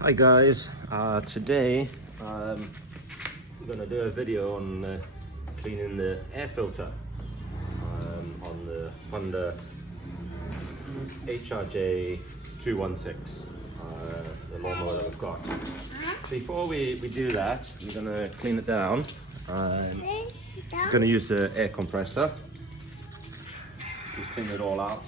Hi guys, today I'm going to do a video on cleaning the air filter on the Honda HRJ216, the lawnmower that we've got. Before we do that, we're going to clean it down. I'm going to use the air compressor. Just clean it all out.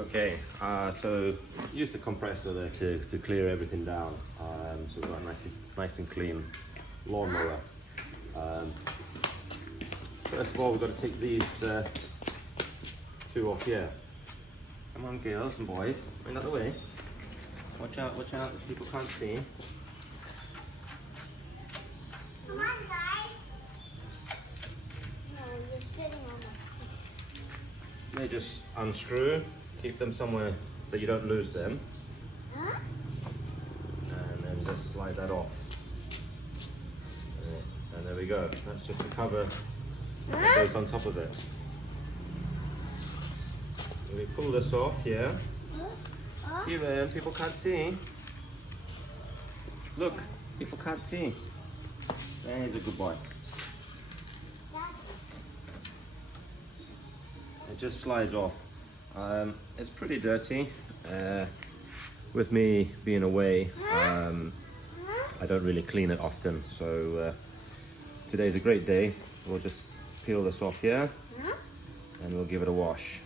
Okay, so use the compressor there to clear everything down. So we've got a nice and clean lawnmower. First of all, we've got to take these two off here. Come on, girls and boys, bring out the way. Watch out, people can't see. Come on, guys. No, you're sitting on my feet. They just unscrew. Keep them somewhere that you don't lose them. Huh? And then just slide that off. And there we go. That's just the cover that goes on top of it. And we pull this off here. Here, people can't see. Look, people can't see. There's a good boy. It just slides off. It's pretty dirty. With me being away, I don't really clean it often, so today's a great day. We'll just peel this off here and we'll give it a wash.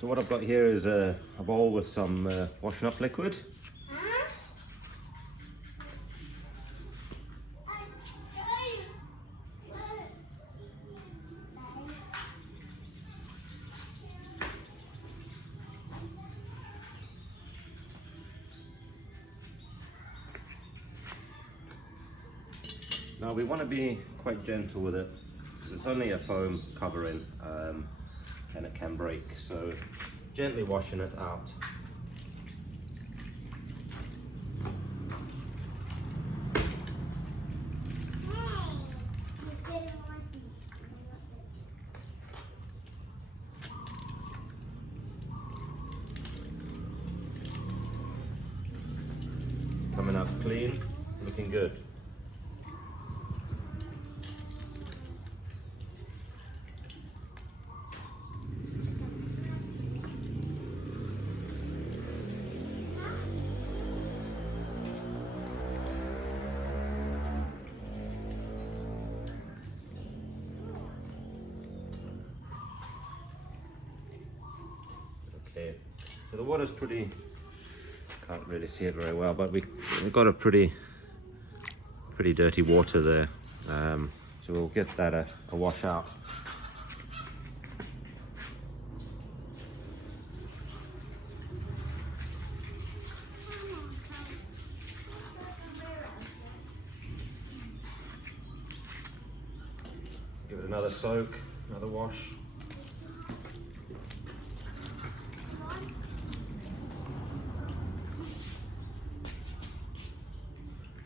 So what I've got here is a bowl with some washing up liquid. Now we want to be quite gentle with it because it's only a foam covering and it can break, so gently washing it out. Coming up clean, looking good. Okay, so the water's pretty, can't really see it very well, but we've got a pretty dirty water there, so we'll get that a wash out. Give it another soak, another wash.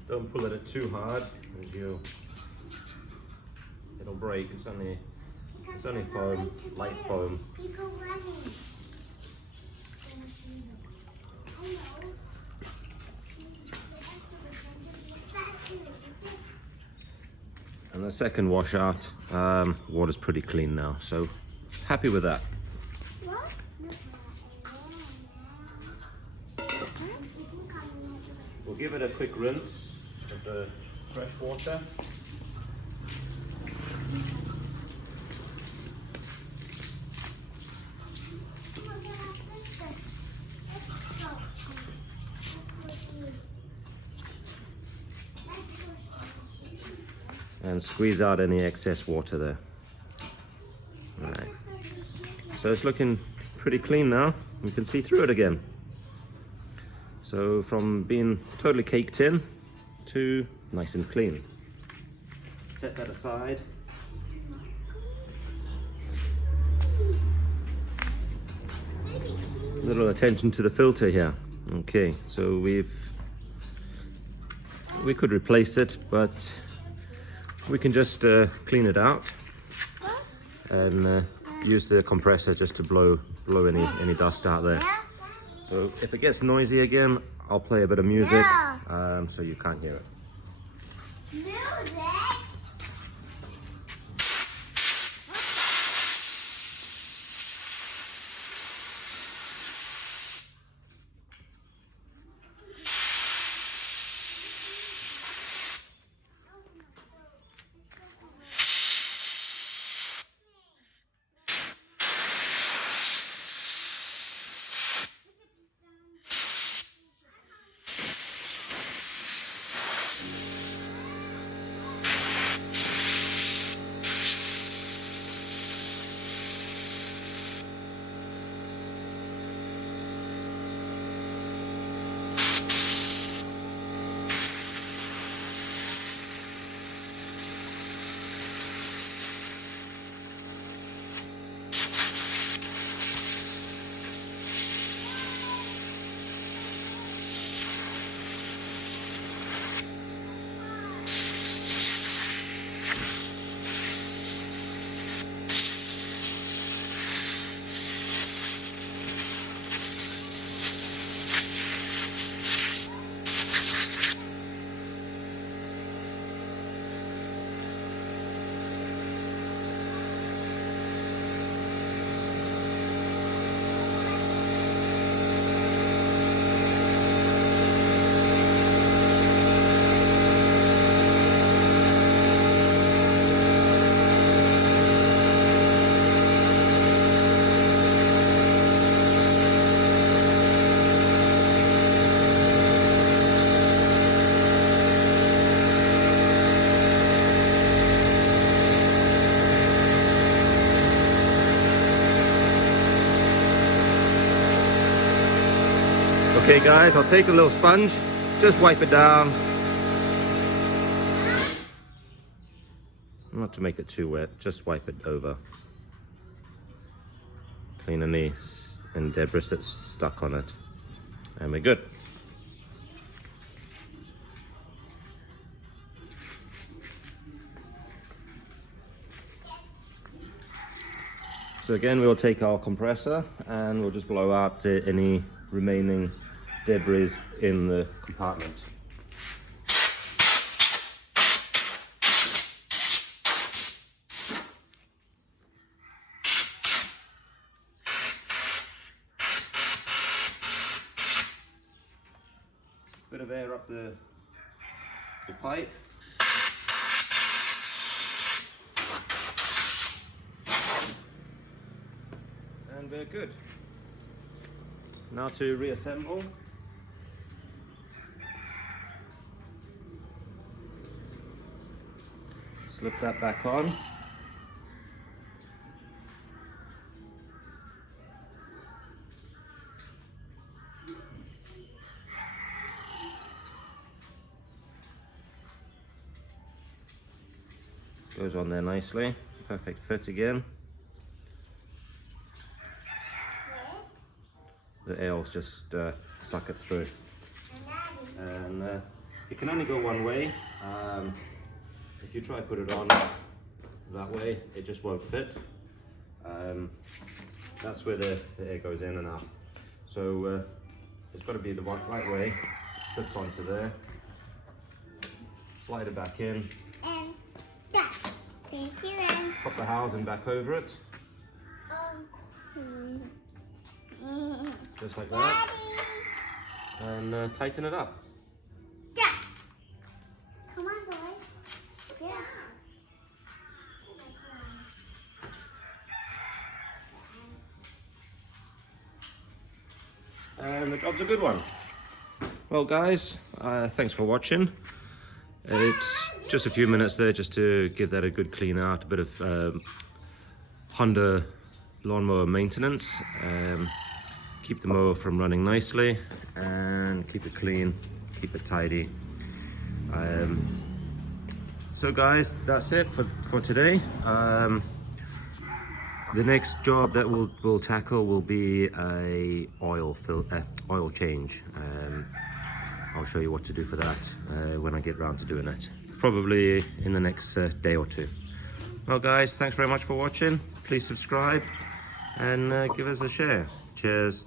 Don't pull it too hard, it'll break. It's only foam, light foam. And the second wash out, water's pretty clean now, so happy with that. We'll give it a quick rinse with the fresh water. And squeeze out any excess water there. Alright. So it's looking pretty clean now. You can see through it again. So from being totally caked in to nice and clean. Set that aside. Little attention to the filter here. Okay, so we could replace it, but we can just clean it out and use the compressor just to blow any dust out there. So if it gets noisy again, I'll play a bit of music so you can't hear it. Music? Okay guys, I'll take a little sponge, just wipe it down. Not to make it too wet, just wipe it over. Clean any debris that's stuck on it. And we're good. So again, we'll take our compressor and we'll just blow out any remaining debris in the compartment. Bit of air up the pipe. And we're good. Now to reassemble. Slip that back on. Goes on there nicely. Perfect fit again. The air's just suck it through. And it can only go one way. If you try to put it on that way, it just won't fit. That's where the air goes in and out. So it's got to be the right way. Slips onto there. Slide it back in. And that. Thank you, and Pop the housing back over it. Just like that. Daddy. And tighten it up. Dad. Come on, boys. Yeah. And the job's a good one. Well guys, thanks for watching. It's just a few minutes there just to give that a good clean out, a bit of Honda lawnmower maintenance. Keep the mower from running nicely and keep it clean, keep it tidy. So guys, that's it for today. The next job that we'll tackle will be a oil change. I'll show you what to do for that when I get round to doing it. Probably in the next day or two. Well guys, thanks very much for watching. Please subscribe and give us a share. Cheers.